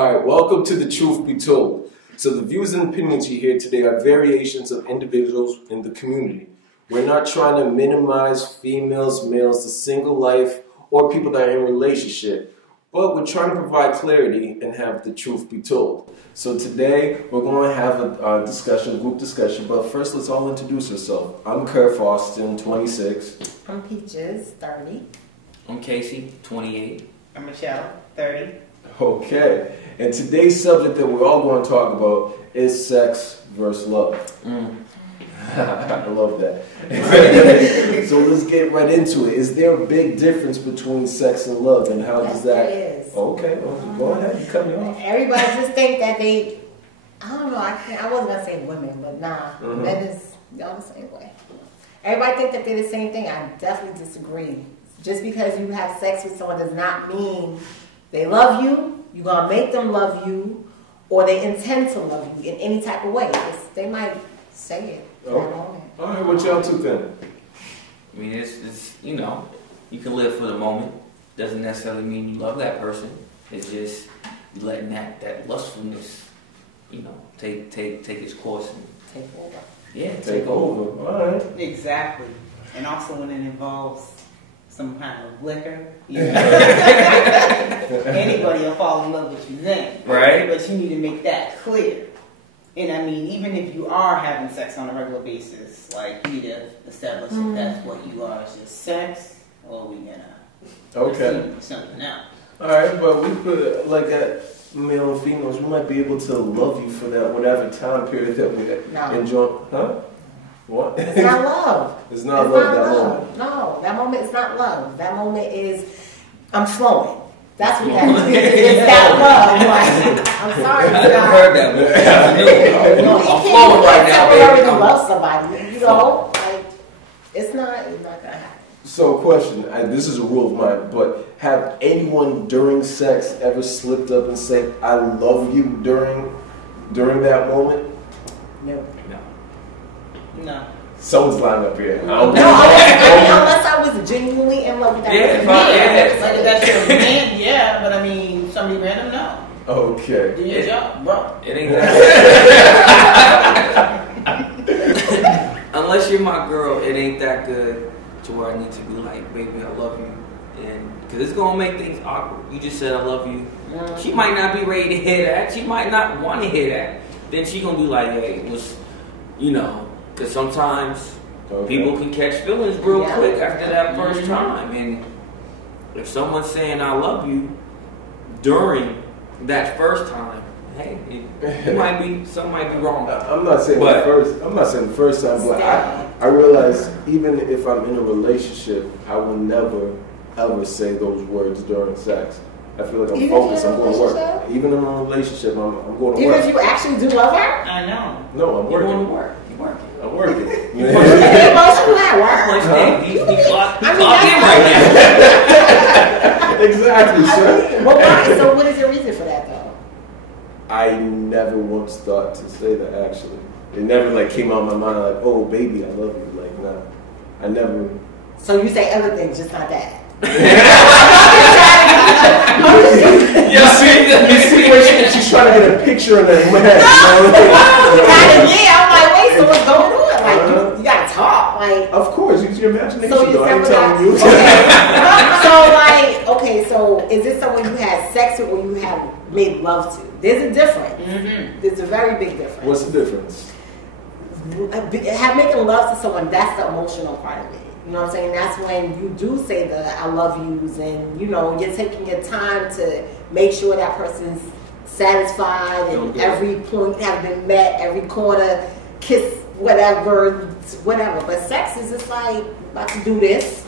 All right, welcome to The Truth Be Told. So the views and opinions you hear today are variations of individuals in the community. We're not trying to minimize females, males, the single life, or people that are in a relationship, but we're trying to provide clarity and have the truth be told. So today, we're going to have a discussion, group discussion, but first let's all introduce ourselves. I'm Kurt Austin, 26. I'm Peaches, 30. I'm Casey, 28. I'm Michelle, 30. Okay, and today's subject that we're all going to talk about is sex versus love. I love that. So let's get right into it. Is there a big difference between sex and love, and how does that? There is. Okay, well, go ahead. You cut me off. Everybody just think that they, I don't know, I wasn't going to say women, but nah, men is, y'all the same way. Everybody think that they're the same thing. I definitely disagree. Just because you have sex with someone does not mean they love you, you're going to make them love you, or they intend to love you in any type of way. They might say it. Oh. All right, what y'all two think? I mean, it's you know, you can live for the moment. Doesn't necessarily mean you love that person. It's just you letting that lustfulness, you know, take its course and Take over. yeah, Take over. All right. Exactly. And also when it involves some kind of liquor, you know, anybody will fall in love with you then. Right. But you need to make that clear. And I mean, even if you are having sex on a regular basis, like you need to establish if that's what you are, is just sex, or we gonna Okay. something else. All right, but we put like that. Male and females, we might be able to love you for that whatever time period that we enjoy. Huh? What? It's not love. It's not love that moment. No, that moment is not love. That moment is, I'm flowing. That's what that is. It's that love. Like, I'm sorry. I never heard that before. No, I'm flowing right now, You baby. love somebody. You know, like, it's not going to happen. So, question. This is a rule of mine, but have anyone during sex ever slipped up and said, "I love you" during that moment? No. No. Someone's lying up here. No, unless I was genuinely in love with that person. Like if that's your man, yeah, but I mean, somebody random, no. Okay. Do your job, bro. It ain't that. Unless you're my girl, it ain't that good to where I need to be like, baby, I love you. And because it's going to make things awkward. You just said I love you. She might not be ready to hear that. She might not want to hear that. Then she going to be like, hey, it was, you know, because sometimes people can catch feelings real quick after that first time. And if someone's saying I love you during that first time, hey, something might be wrong. I'm not saying the first time, but I realize even if I'm in a relationship, I will never ever say those words during sex. I feel like I'm focused. I'm going to work. Even in a relationship, I'm going to work. Even if you actually do love her? I know. No, I'm working. You're going to work. You're working. I'm working. You're emotional at work. He clocked in right now. Exactly, sir. Well, why? So what is your reason for that, though? I never once thought to say that, actually. It never, like, came out of my mind, like, oh, baby, I love you. Like, nah. I never... So you say other things, just not that. You see where she's trying to get a picture in her head. Yeah, I'm like, wait, so what's going on? Like, you gotta talk. Like, Of course, use your imagination, so though. I ain't telling you. So is this someone you had sex with or you have made love to? There's a difference. There's a very big difference. What's the difference? Making love to someone, that's the emotional part of it. You know what I'm saying? That's when you do say the I love yous and, you know, you're taking your time to make sure that person's satisfied and every point has been met, every corner, kiss, whatever. But sex is just like, about to do this.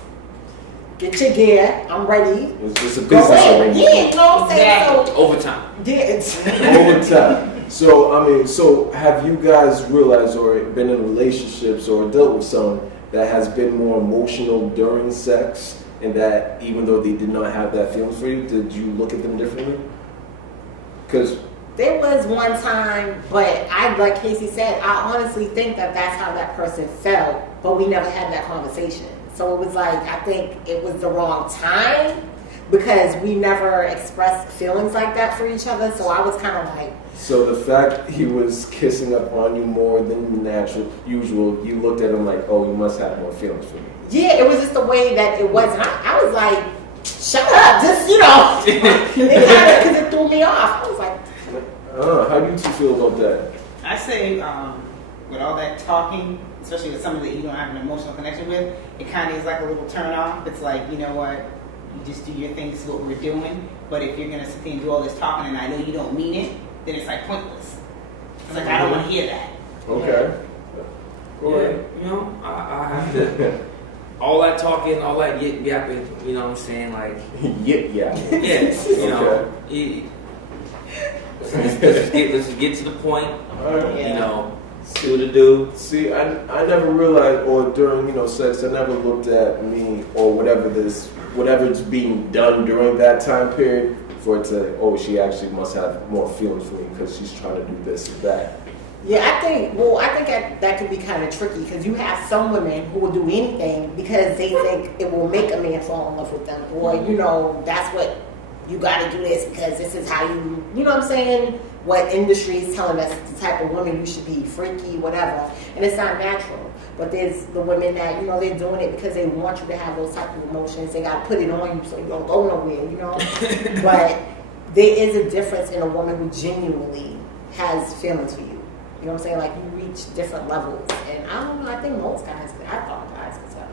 Get your gear. I'm ready. It's a business arrangement. Yeah, you know what I'm saying? So, Overtime. yeah, it's Overtime. So have you guys realized or been in relationships or dealt with someone that has been more emotional during sex, and that even though they did not have that feelings for you, did you look at them differently? Because there was one time, but like Casey said, I honestly think that that's how that person felt, but we never had that conversation. So it was like, I think it was the wrong time. because we never expressed feelings like that for each other. So I was kind of like. So the fact he was kissing up on you more than usual, you looked at him like, oh, you must have more feelings for me. Yeah, it was just the way that it was. And I was like, shut up, just, you know. It kind of, because it threw me off. I was like. How do you two feel about that? I say, with all that talking, especially with somebody that you don't have an emotional connection with, it kind of is like a little turn off. It's like, you know what, you just do your thing, this is what we're doing. But if you're going to sit there and do all this talking and I know you don't mean it, then it's like pointless. It's like, I don't want to hear that. Okay. Yeah, you know, I have to, all that talking, all that yapping, you know what I'm saying? Like, yapping. Yeah, you know, let's just get to the point, you know. See what to do. See, I never realized, or during, you know, sex, I never looked at me or whatever's being done during that time period for it to, oh, she actually must have more feelings for me because she's trying to do this or that. Yeah, I think that could be kind of tricky because you have some women who will do anything because they think it will make a man fall in love with them, or, you know, that's what you got to do this because this is how you know what I'm saying? What industry is telling us the type of woman you should be, freaky, whatever. And it's not natural. But there's the women that, you know, they're doing it because they want you to have those type of emotions. They got to put it on you so you don't go nowhere, you know? But there is a difference in a woman who genuinely has feelings for you. You know what I'm saying? Like, you reach different levels. And I don't know, I think most guys, I thought guys could tell.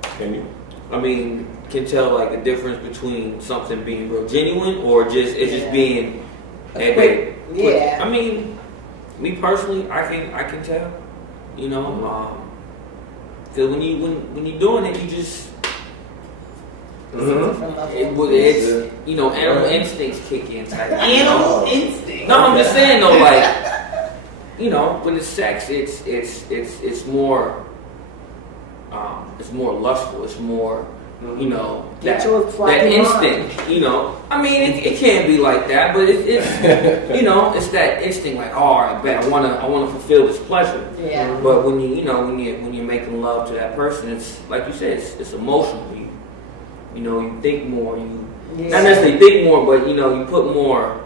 But. Can you? I mean, can tell like the difference between something being real genuine or just just being quick. I mean, me personally, I can tell. You know, because when you're doing it, you just it's you know, animal instincts kick in. Animal instincts. No, I'm just saying though, like, you know, when it's sex, it's more. It's more lustful. It's more, you know, that instinct. You know, I mean, it can be like that, but it's you know, it's that instinct. Like, oh, I bet I wanna fulfill this pleasure. Yeah. But when you're making love to that person, it's like you said, it's emotional. You know, you think more. You not necessarily think more, but you know, you put more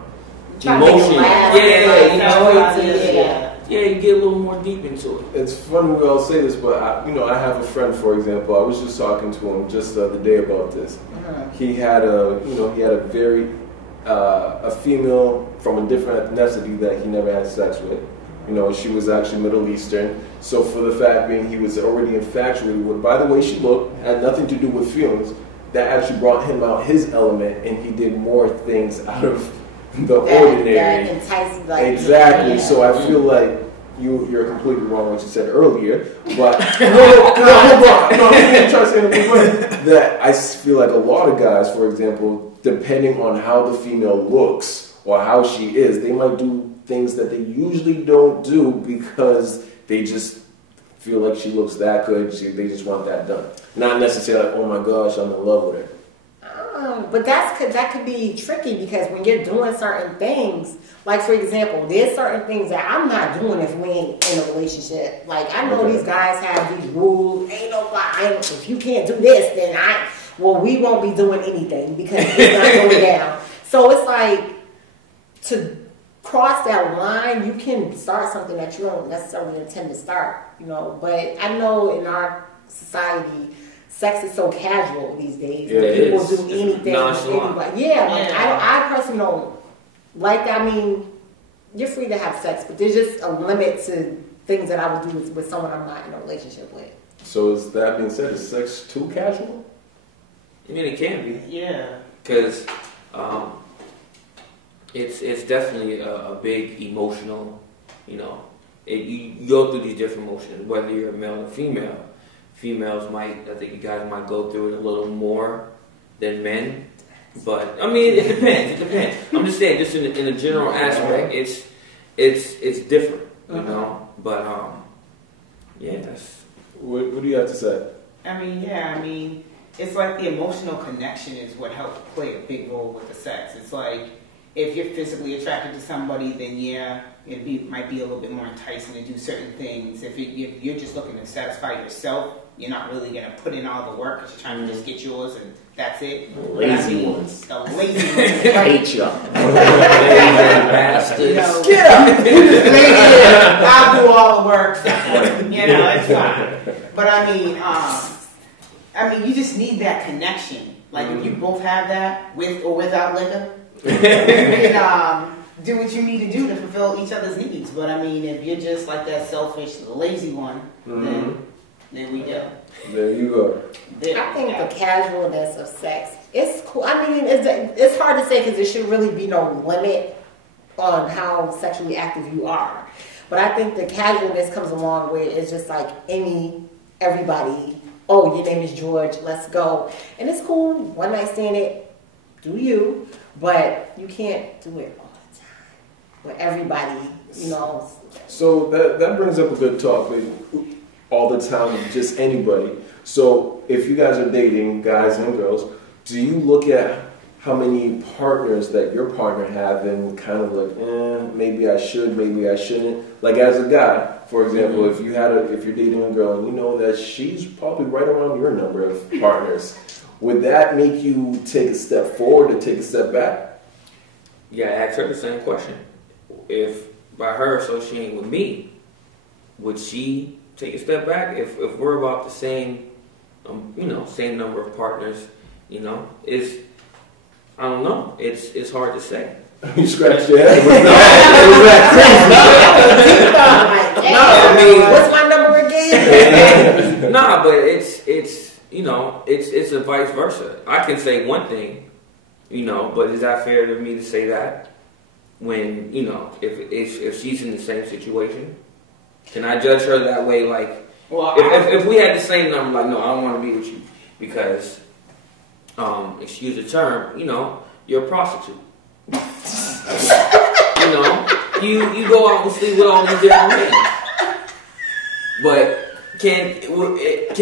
emotion. Yeah, you get a little more deep into it. It's funny we all say this, but I have a friend, for example. I was just talking to him just the other day about this. He had a female from a different ethnicity that he never had sex with. You know, she was actually Middle Eastern. So for the fact being he was already infatuated with, by the way she looked, had nothing to do with feelings, that actually brought him out his element, and he did more things out of the ordinary. That enticing, like, exactly. So I feel like you're completely wrong what you said earlier. But hold on. No, I'm trying to say anything. That I feel like a lot of guys, for example, depending on how the female looks or how she is, they might do things that they usually don't do because they just feel like she looks that good. They just want that done. Not necessarily like, oh my gosh, I'm in love with her. But that could be tricky because when you're doing certain things, like for example, there's certain things that I'm not doing if we ain't in a relationship. Like I know these guys have these rules. If you can't do this, then we won't be doing anything because it's not going down. So it's like to cross that line, you can start something that you don't necessarily intend to start, you know. But I know in our society, sex is so casual these days. Yeah, people do anything with anybody. I personally don't like that. I mean, you're free to have sex, but there's just a limit to things that I would do with someone I'm not in a relationship with. So is that being said, is sex too casual? I mean, it can be. Yeah. Because it's definitely a big emotional, you know, you go through these different emotions, whether you're a male or female. Females I think you guys might go through it a little more than men. But, I mean, it depends. I'm just saying, just in a general aspect, it's different, you know? But, yeah, that's... What do you have to say? I mean, it's like the emotional connection is what helps play a big role with the sex. It's like, if you're physically attracted to somebody, then it might be a little bit more enticing to do certain things. If you're just looking to satisfy yourself, you're not really gonna put in all the work because you're trying to just get yours and that's it. Lazy ones. The lazy ones, right? Hate y'all. Bastards. You know, Get up. I'll do all the work. You know, it's fine. But I mean, you just need that connection. Like if you both have that, with or without liquor, you can do what you need to do to fulfill each other's needs. But I mean, if you're just like that selfish, lazy one, then there we go. There you go. I think the casualness of sex, it's cool. I mean, it's hard to say because there should really be no limit on how sexually active you are. But I think the casualness comes along where it's just like everybody, oh, your name is George, let's go. And it's cool, one night stand it, do you, but you can't do it all the time with everybody, you know. So that brings up a good talk, all the time with just anybody. So if you guys are dating, guys and girls, do you look at how many partners that your partner have and kind of like, maybe I should, maybe I shouldn't? Like as a guy, for example, if you're dating a girl and you know that she's probably right around your number of partners, would that make you take a step forward or take a step back? Yeah, ask her the same question. If by her associating with me, would she take a step back? If we're about the same, same number of partners, I don't know. It's hard to say. You scratch your head. I mean, what's my number again? Nah, but it's a vice versa. I can say one thing, but is that fair to me to say that when if she's in the same situation? Can I judge her that way? Like, if we had the same number, like, no, I don't want to be with you because, excuse the term, you're a prostitute. You go out and sleep with all these different men. But can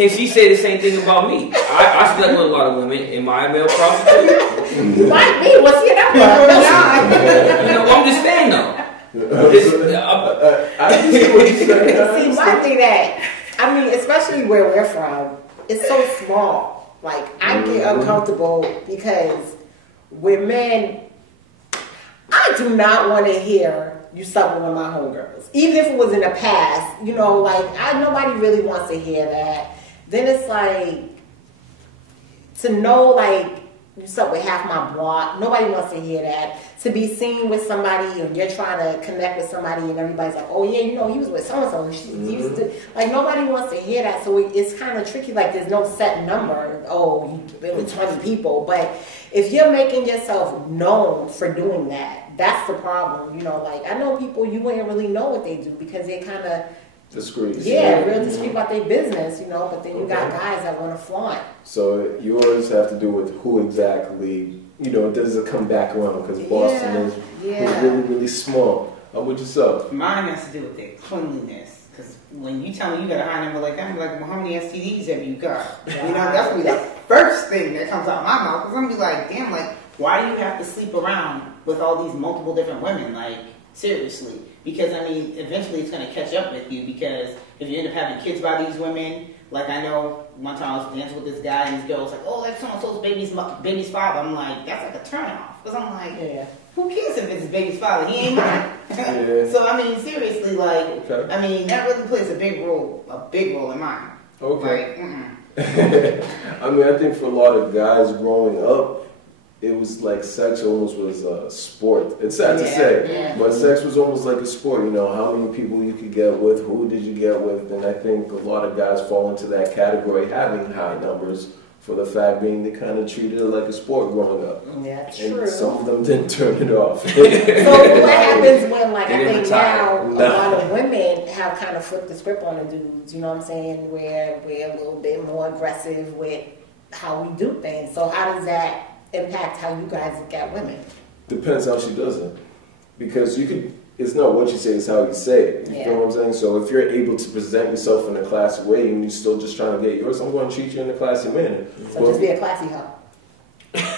she say the same thing about me? I slept with a lot of women. Am I a male prostitute? You might be. What's your number? I'm just saying though. See, one thing especially where we're from, it's so small. Like, I get uncomfortable because with men, I do not want to hear you slept with my homegirls. Even if it was in the past, nobody really wants to hear that. Then it's like, to know, like, you slept with half my block, nobody wants to hear that. To be seen with somebody and you're trying to connect with somebody and everybody's like, oh yeah, he was with so-and-so. He used to, like, nobody wants to hear that. So it's kind of tricky. Like, there's no set number. Oh, you've been with 20 people. But if you're making yourself known for doing that, that's the problem. Like, I know people, you wouldn't really know what they do because they kind of discreet. Yeah, real discreet about their business, but then you got guys that want to flaunt. So yours have to do with who exactly, does it come back around? Because Boston is really, really small. How about yourself? Mine has to do with their cleanliness. Because when you tell me you got a high number like that, I'm like, well, how many STDs have you got? That's going to be the first thing that comes out of my mouth. Because I'm going to be like, damn, like, why do you have to sleep around with all these multiple different women? Like, seriously. Because, eventually it's going to catch up with you. Because if you end up having kids by these women, like, I know one time I was dancing with this guy and this girl was like, oh, that's so-and-so's baby's father. I'm like, that's like a turn-off. Because I'm like, who cares if it's his baby's father? He ain't mine. So, seriously, like, that really plays a big role in mine. Okay. Like, I think for a lot of guys growing up, it was like sex almost was a sport. It's sad to say, but sex was almost like a sport. How many people you could get with, who did you get with, and I think a lot of guys fall into that category, having high numbers for the fact being they kind of treated it like a sport growing up. Yeah, and true. some of them didn't turn it off. So what happens when, like, I think now a lot of women have kind of flipped the script on the dudes, you know what I'm saying, where we're a little bit more aggressive with how we do things. So how does that impact how you guys look at women? Depends how she does it. Because it's not what you say, it's how you say it. You feel what I'm saying? So if you're able to present yourself in a classy way and you're still just trying to get yours, I'm going to treat you in a classy manner. So just be a classy hoe. It's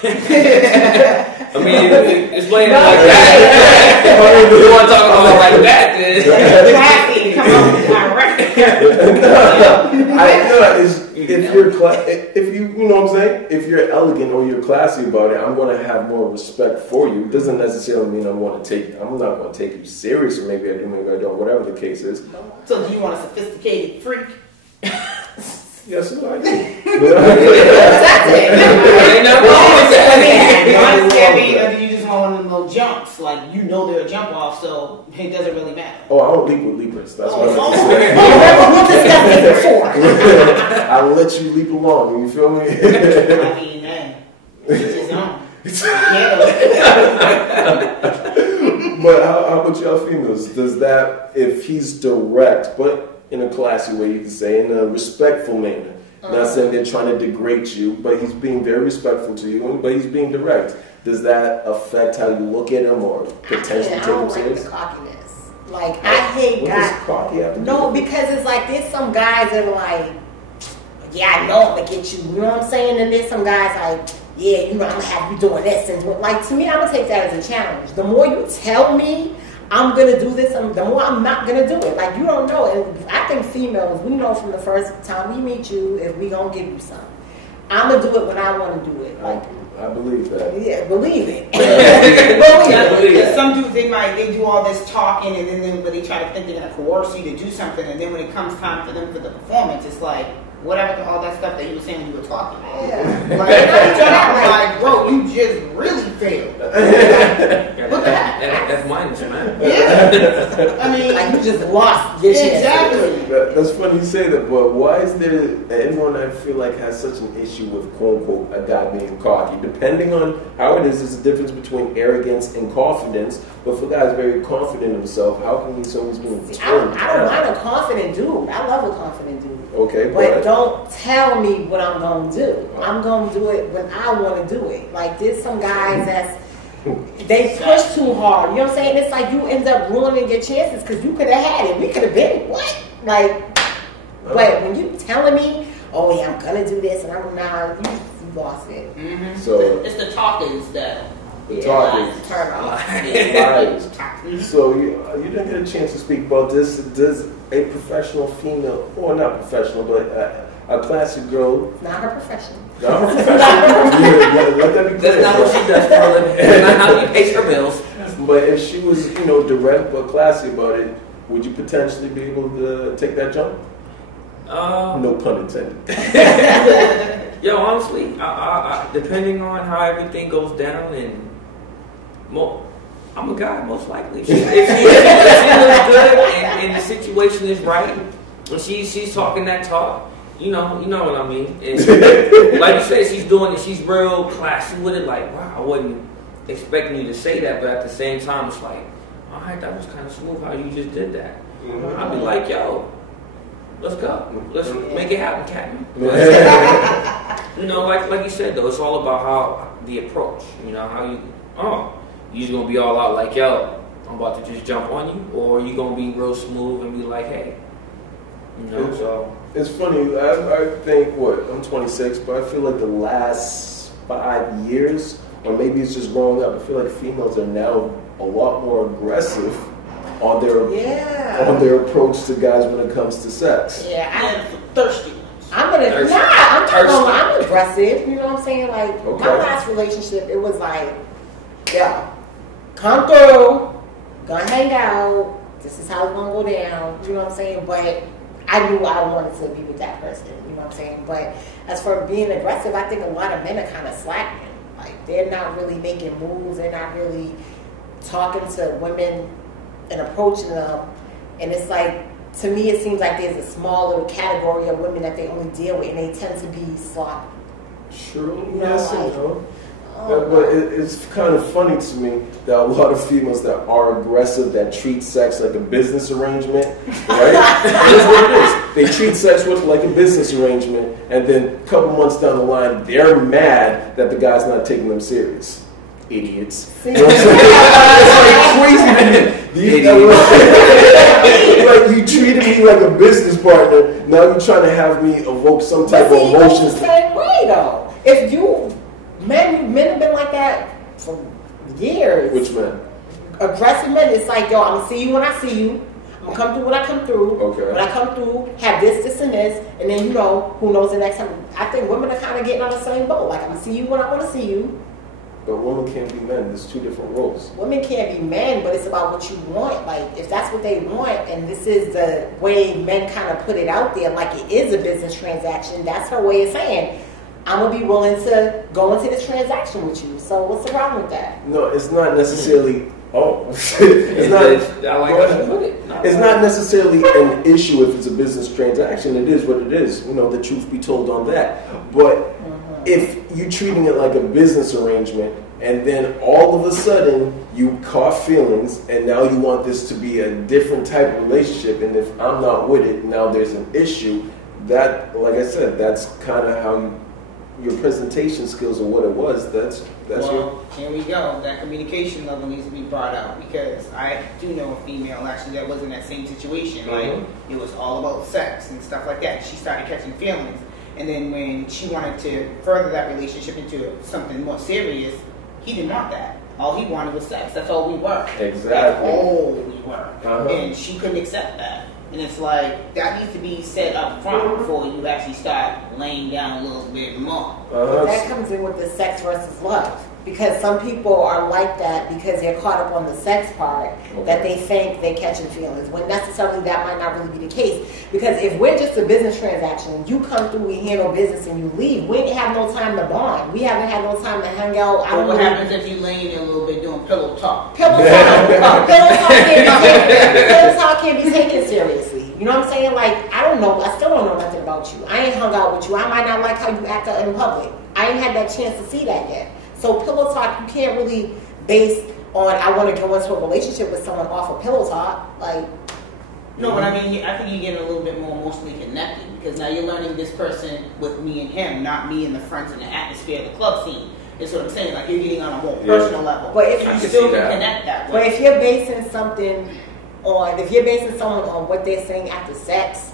playing like that. You want to talk about it like that, then. Classy, come on, direct. if you know what I'm saying, if you're elegant or you're classy about it, I'm going to have more respect for you. It doesn't necessarily mean I'm not going to take you serious, or maybe I do, maybe I don't, whatever the case is. So do you want a sophisticated freak? Yes, I do. That's it. Or do you just want one of them little jumps? Like, you know they're a jump off, so it doesn't really matter. Oh, I don't leap with leapers. That's what I'm saying. I'll let you leap along. You feel me? I mean, man, it's his own. But how about y'all females? Does that, if he's direct, but in a classy way, you can say, in a respectful manner, not saying they're trying to degrade you, but he's being very respectful to you, but he's being direct. Does that affect how you look at him or potentially take him serious? I don't like the cockiness. Like, I hate guys. Cocky have to no, because it's like there's some guys that are like, yeah, I know I'm gonna get you. You know what I'm saying? And there's some guys like, yeah, you know, I'm gonna have you doing this. And like, to me, I'm gonna take that as a challenge. The more you tell me I'm gonna do this, the more I'm not gonna do it. Like, you don't know. And I think females, we know from the first time we meet you if we gonna give you something. I'm gonna do it when I want to do it. Like, I believe that. Yeah, believe it. Believe it. Some dudes, they do all this talking, and then when they try to think they're gonna coerce you to do something, and then when it comes time for them for the performance, it's like, whatever all that stuff that you were saying when you were talking. Yeah. Like, bro, you just really failed. Look at that. That's minus, man. Yeah. I mean, like, you just lost your chance. Exactly. That's funny you say that, but why is there anyone I feel like has such an issue with quote unquote a guy being cocky? Depending on how it is, there's a difference between arrogance and confidence. But for guys very confident in himself, how can he always be turned I don't mind a confident dude. I love a confident dude. Okay, but don't tell me what I'm gonna do. I'm gonna do it when I want to do it. Like, there's some guys they push too hard. You know what I'm saying? It's like you end up ruining your chances because you could have had it. We could have been what? Like, but when you telling me, oh yeah, I'm gonna do this, and I'm not, you lost it. Mm-hmm. So it's the talkers that. The talkers. Turn off. So you didn't get a chance to speak about this. Does a professional female, or not professional, but a classy girl. Not her profession. Not her profession. Yeah, let that be clear. That's not what she does for a living. That's not how she pays her bills. But if she was, direct but classy about it, would you potentially be able to take that jump? No pun intended. Yo, honestly, I, depending on how everything goes down, and I'm a guy, most likely. If she looks good and the situation is right, and she's talking that talk, you know what I mean. And like you said, she's doing it. She's real classy with it. Like, wow, I wasn't expecting you to say that, but at the same time, it's like, all right, that was kind of smooth how you just did that. Mm-hmm. I'd be like, yo, let's go. Let's make it happen, Captain. Like you said, though, it's all about how the approach. How you just gonna be all out like, yo, I'm about to just jump on you, or you gonna be real smooth and be like, hey, so. It's funny. I think I'm 26, but I feel like the last 5 years, or maybe it's just growing up, I feel like females are now a lot more aggressive on their approach to guys when it comes to sex. Yeah, I'm thirsty. I'm aggressive. You know what I'm saying? Like, my last relationship, it was like, yeah, come through, gonna hang out, this is how it's gonna go down, you know what I'm saying? But I knew I wanted to be with that person, you know what I'm saying? But as for being aggressive, I think a lot of men are kind of slacking. Like, they're not really making moves, they're not really talking to women and approaching them. And it's like, to me, it seems like there's a small little category of women that they only deal with, and they tend to be sloppy. True, yes and no. But it's kind of funny to me that a lot of females that are aggressive, that treat sex like a business arrangement, right? That's what it is. They treat sex like a business arrangement, and then a couple months down the line, they're mad that the guy's not taking them serious. Idiots. You know what I'm saying? It's like crazy to me. Like, you treated me like a business partner, now you're trying to have me evoke some type of emotions. It's the same way, though. If men have been like that for years. Which men? Aggressive men. It's like, yo, I'm gonna see you when I see you. I'm I'm gonna come through when I come through. Okay. When I come through, have this, and this, and then who knows the next time. I think women are kind of getting on the same boat. Like, I'm gonna see you when I want to see you. But women can't be men. There's two different roles. Women can't be men, but it's about what you want. Like, if that's what they want, and this is the way men kind of put it out there, like it is a business transaction, that's her way of saying, I'm going to be willing to go into this transaction with you. So what's the problem with that? No, it's not necessarily... Oh. It's not necessarily an issue if it's a business transaction. It is what it is. You know, the truth be told on that. But if you're treating it like a business arrangement, and then all of a sudden you caught feelings, and now you want this to be a different type of relationship, and if I'm not with it, now there's an issue. That, like I said, that's kind of how your presentation skills or what it was. That's here we go. That communication level needs to be brought out, because I do know a female actually that was in that same situation. Like, it was all about sex and stuff like that. She started catching feelings. And then when she wanted to further that relationship into something more serious, he didn't want that. All he wanted was sex. That's all we were. Exactly. That's all we were. And she couldn't accept that. And it's like, that needs to be set up front before you actually start laying down a little bit more. But that comes in with the sex versus love. Because some people are like that because they're caught up on the sex part, that they think they're catching feelings, when necessarily that might not really be the case. Because if we're just a business transaction, you come through, we handle business, and you leave, we didn't have no time to bond. We haven't had no time to hang out. Well, what happens if you laying in a little bit doing pillow talk? Pillow talk. Pillow talk can't be taken seriously. You know what I'm saying? Like, I don't know. I still don't know nothing about you. I ain't hung out with you. I might not like how you act out in public. I ain't had that chance to see that yet. So pillow talk, you can't really base on, I want to go into a relationship with someone off of pillow talk. Like, no, but I mean, I think you're getting a little bit more emotionally connected, because now you're learning this person with me and him, not me and the friends in the atmosphere of the club scene. That's what I'm saying. Like, you're getting on a more personal level. But if you still can connect that way. But if you're basing something on, if you're basing someone on what they're saying after sex,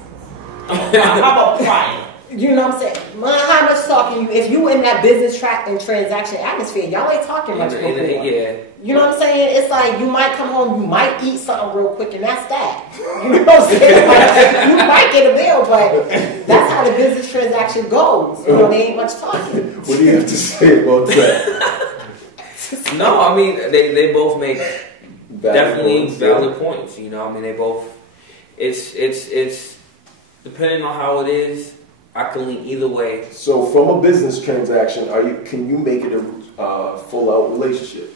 how about prior? You know what I'm saying? How much talking you? If you in that business and transaction atmosphere, y'all ain't talking much before. Yeah. You know what I'm saying? It's like you might come home, you might eat something real quick, and that's that. You know what I'm saying? Like, you might get a bill, but that's how the business transaction goes. You know, there ain't much talking. What do you have to say about that? No, I mean they both make valid points. You know, I mean they both. It's depending on how it is. I can lean either way. So, from a business transaction, can you make it a full out relationship?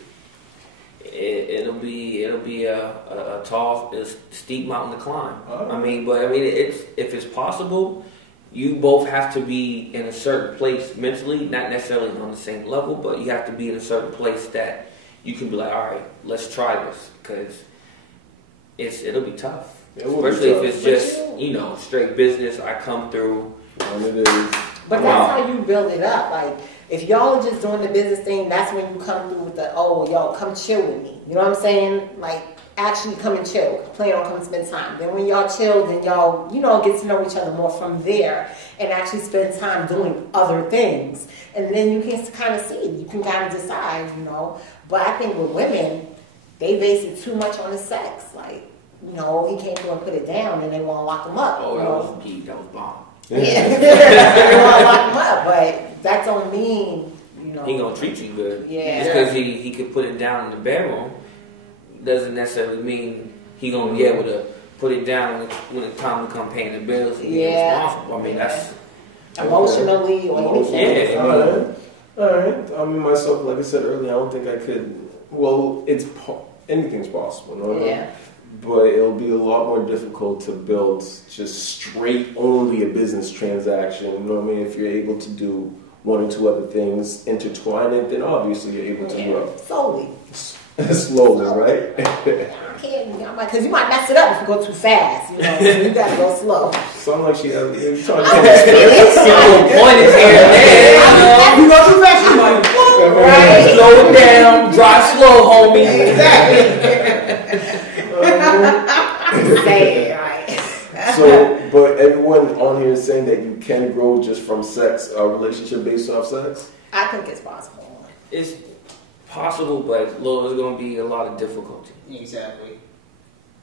It'll be a tall, steep mountain to climb. I mean, if it's possible, you both have to be in a certain place mentally, not necessarily on the same level, but you have to be in a certain place that you can be like, all right, let's try this, because it'll be tough, especially if it's just straight business. I come through. And it is. But that's how you build it up. Like, if y'all are just doing the business thing, that's when you come through with the, y'all come chill with me. You know what I'm saying? Like, actually come and chill. Plan on coming spend time. Then when y'all chill, then y'all, get to know each other more from there and actually spend time doing other things. And then you can kind of see. You can kind of decide, But I think with women, they base it too much on the sex. Like, he came through and put it down, and they want to lock him up. Oh, that was bomb. Yeah, they want to lock him up, but that don't mean, he gonna treat you good. Yeah, just because he could put it down in the bedroom doesn't necessarily mean he gonna be able to put it down when it's time to come paying the bills and be responsible. I mean, that's emotionally or anything. All right. I mean, myself, like I said earlier, I don't think I could. Well, anything's possible. No? Yeah. But it'll be a lot more difficult to build just straight only a business transaction. You know what I mean? If you're able to do one or two other things, intertwine it, then obviously you're able to slowly. Slowly, right? I can't, because you might mess it up if you go too fast. So you gotta go slow. Sound like she has. You're trying point is here. You go too fast, you might. Right? Slow it down. Drive slow, homie. Exactly. So, but everyone on here is saying that you can grow just from sex, a relationship based off sex? I think it's possible. It's possible, but there's going to be a lot of difficulty. Exactly.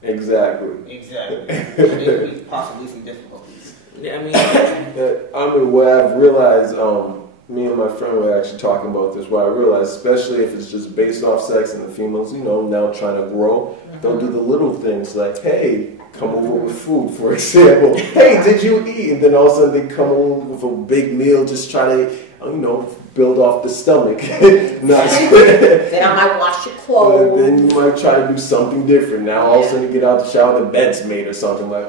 Exactly. Exactly. So there could be possibly some difficulties. Yeah, I mean, what I've realized, me and my friend were actually talking about this, where I realized, especially if it's just based off sex and the females, now trying to grow, they'll do the little things like, hey, come over with food, for example. Hey, did you eat? And then all of a sudden they come home with a big meal, just try to, build off the stomach. Then I might wash your clothes. Then you might try to do something different. Now all of a sudden you get out the shower, the bed's made or something like,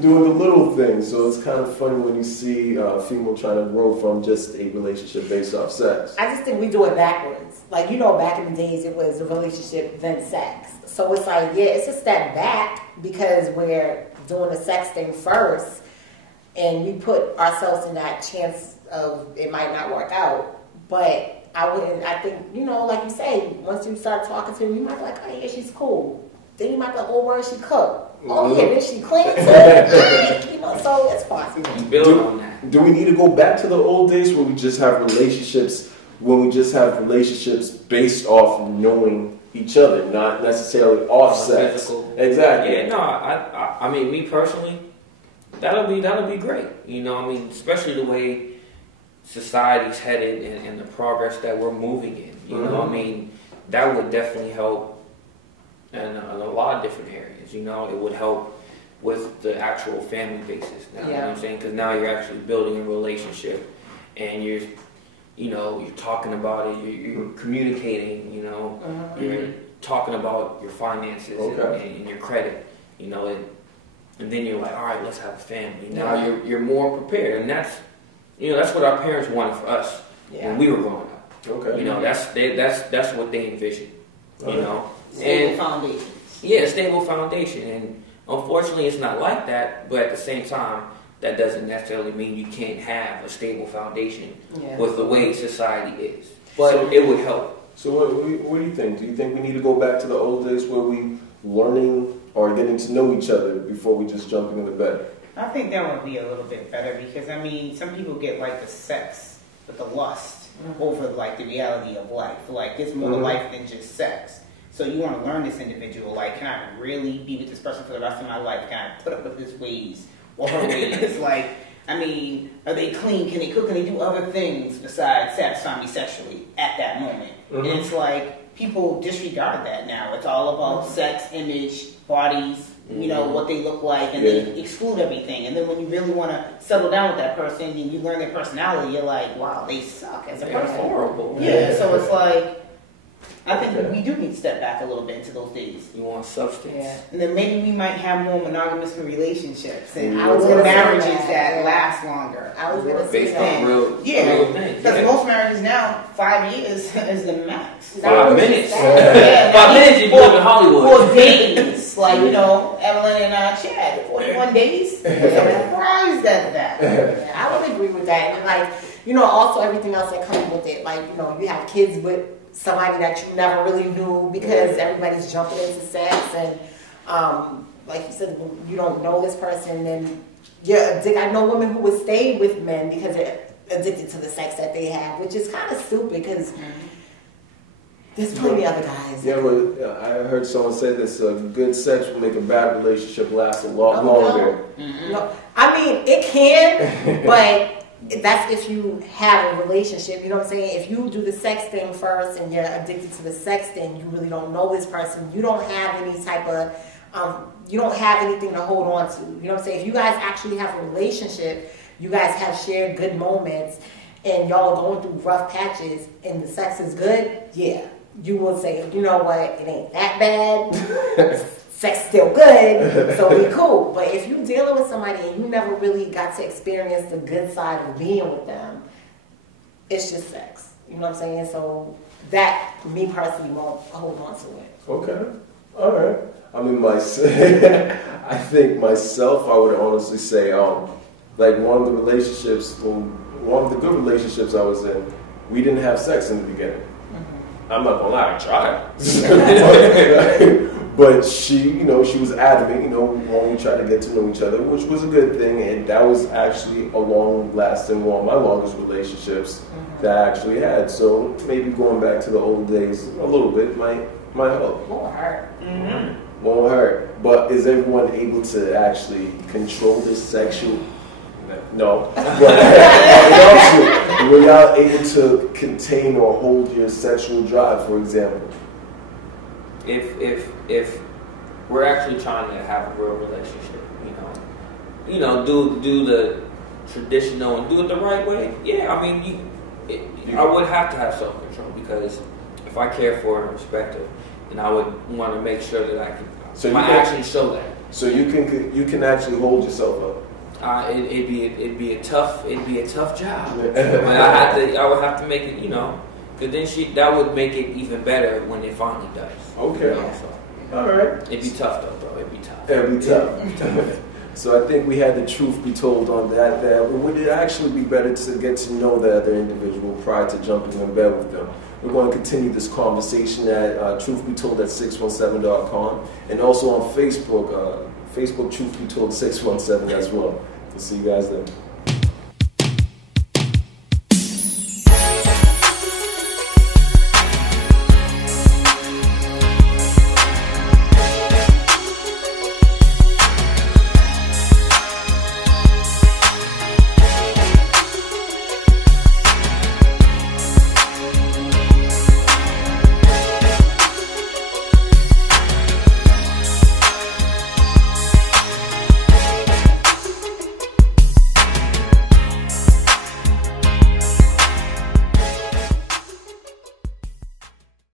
doing the little things. So it's kind of funny when you see a female trying to grow from just a relationship based off sex. I just think we do it backwards. Like, back in the days it was a relationship then sex. So it's like, yeah, it's a step back because we're doing the sex thing first and we put ourselves in that chance of it might not work out. But I think, like you say, once you start talking to her, you might be like, oh yeah, she's cool. Then you might be like, oh, where she cook? Oh yeah, then she cleans it. So it's possible. Build on that. Do we need to go back to the old days where we just have relationships, based off knowing each other, not necessarily off sex? Physical. Exactly. Yeah, no, I mean, me personally, that'll be great. Especially the way society's headed and the progress that we're moving in. That would definitely help in a lot of different areas. It would help with the actual family basis now. You know what I'm saying? Because now you're actually building a relationship and you're talking about it, you're communicating, you're talking about your finances and your credit, and then you're like, all right, let's have a family. Now you're more prepared, and that's what our parents wanted for us when we were growing up. Okay. That's what they envisioned. Stable foundation. Yeah, stable foundation, and unfortunately, it's not like that. But at the same time, that doesn't necessarily mean you can't have a stable foundation with the way society is. But it would help. So what do you think? Do you think we need to go back to the old days where we learning or getting to know each other before we just jumping into bed? I think that would be a little bit better because, some people get like the sex with the lust over like the reality of life. Like, there's more to life than just sex. So you want to learn this individual. Like, can I really be with this person for the rest of my life? Can I put up with his ways or her ways? Like, are they clean? Can they cook? Can they do other things besides satisfy me sexually at that moment? And it's like, people disregard that now. It's all about sex, image, bodies, what they look like, and they exclude everything. And then when you really want to settle down with that person and you learn their personality, you're like, wow, they suck as a person. Horrible. Yeah, so it's like, I think we do need to step back a little bit into those days. You want substance. Yeah. And then maybe we might have more monogamous relationships and I was more gonna say marriages that, that last longer. I was going to say Based that. on real things. Because most marriages now, 5 years is the max. 5 minutes. Yeah, 5 minutes you live in Hollywood. 4 days. Like, Evelyn and Chad, 41 days. I'm surprised at that. Yeah, I would agree with that. And like, also everything else that comes with it. Like, you have kids with somebody that you never really knew because everybody's jumping into sex. And like you said, when you don't know this person, then you're addicted. I know women who would stay with men because they're addicted to the sex that they have, which is kind of stupid because there's plenty of other guys. Yeah, but I heard someone say this: good sex will make a bad relationship last a lot longer. No, it can, but that's if you have a relationship. You know what I'm saying? If you do the sex thing first and you're addicted to the sex thing, you really don't know this person. You don't have any type of, you don't have anything to hold on to. You know what I'm saying? If you guys actually have a relationship, you guys have shared good moments, and y'all are going through rough patches, and the sex is good, you will say, you know what, it ain't that bad. Sex still good, so we cool. But if you're dealing with somebody and you never really got to experience the good side of being with them, it's just sex. You know what I'm saying? So that, me personally, won't hold on to it. Okay. All right. I think myself, I would honestly say, like one of the good relationships I was in, we didn't have sex in the beginning. I'm not gonna lie, I tried. But she was adamant, when we tried to get to know each other, which was a good thing, and that was actually a long-lasting one of my longest relationships that I actually had. So maybe going back to the old days a little bit might Might help. Won't hurt. Mm-hmm. Won't hurt. But is everyone able to actually control this sexual? No. But it helps you. Were y'all able to contain or hold your sexual drive, for example? If we're actually trying to have a real relationship, do the traditional and do it the right way. Yeah, I mean, I would have to have self-control, because if I care for her and respect her, then I would want to make sure that I can. So my actions show that. So you can actually hold yourself up. It'd be a tough job. But I would have to make it, because then that would make it even better when it finally does. Okay. All right. It'd be tough though, bro. It'd be tough. It'd be tough. So I think we had the truth be told on that. That would it actually be better to get to know the other individual prior to jumping in bed with them? We're going to continue this conversation at truthbetold@617.com, and also on Facebook, Facebook Truth Be Told 617 as well. We'll see you guys then.